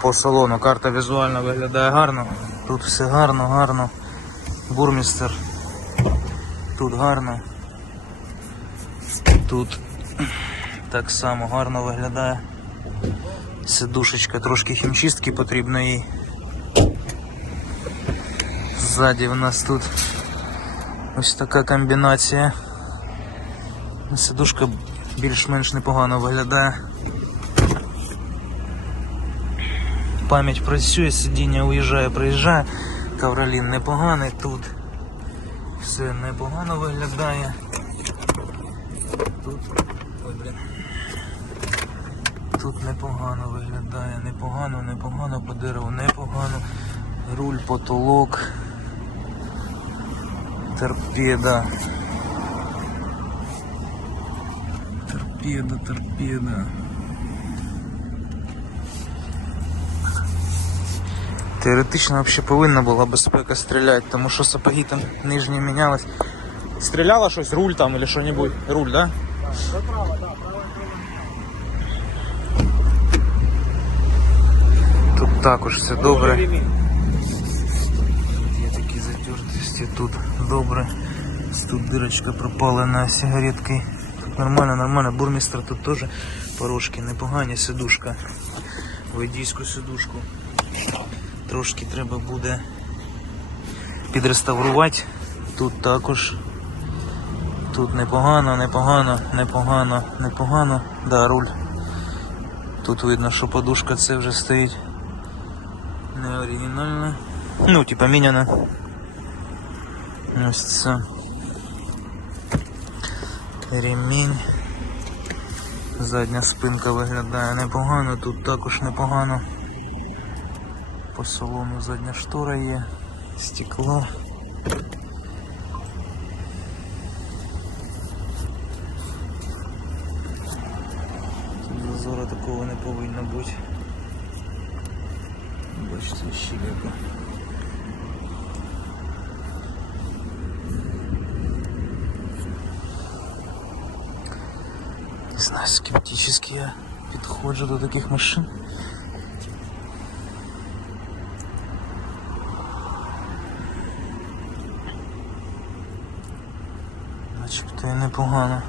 по салону. Карта візуально виглядає гарно. Тут все гарно, гарно. Бурмістер. Тут гарно. Тут так само гарно виглядає. Сидушечка, трошки хімчистки потрібно їй. Ззаді в нас тут ось така комбінація. Сидушка більш-менш непогано виглядає. Пам'ять працює, сидіння уїжджає, приїжджає. Кавролін непоганий тут. Все непогано виглядає. Тут. Ой, блін. Тут непогано виглядає, непогано, непогано, по дереву непогано. Руль, потолок. Торпеда. Торпеда, торпеда. Теоретично взагалі повинна була безпека стріляти, тому що сапоги там нижні мінялись. Стріляло щось, руль там или що-небудь? Руль, да? Тут також все добре. Є такі затертості, тут добре. Тут дирочка пропала на сигаретки. Тут нормально, нормально. Бурмістр тут теж порошки, непогані сидушка. Водійську сидушку. Трошки треба буде підреставрувати. Тут також. Тут непогано, непогано, непогано, непогано. Да, руль. Тут видно, що подушка це вже стоїть не оригінальна. Ну, типа міняна. Ось це. Ремінь. Задня спинка виглядає непогано, тут також непогано. По салону задня штора є, стекло. Тут зазора такого не повинно бути. Бачите, ще яка. Не знаю, скептически я підходжу до таких машин. Начебто і непогано.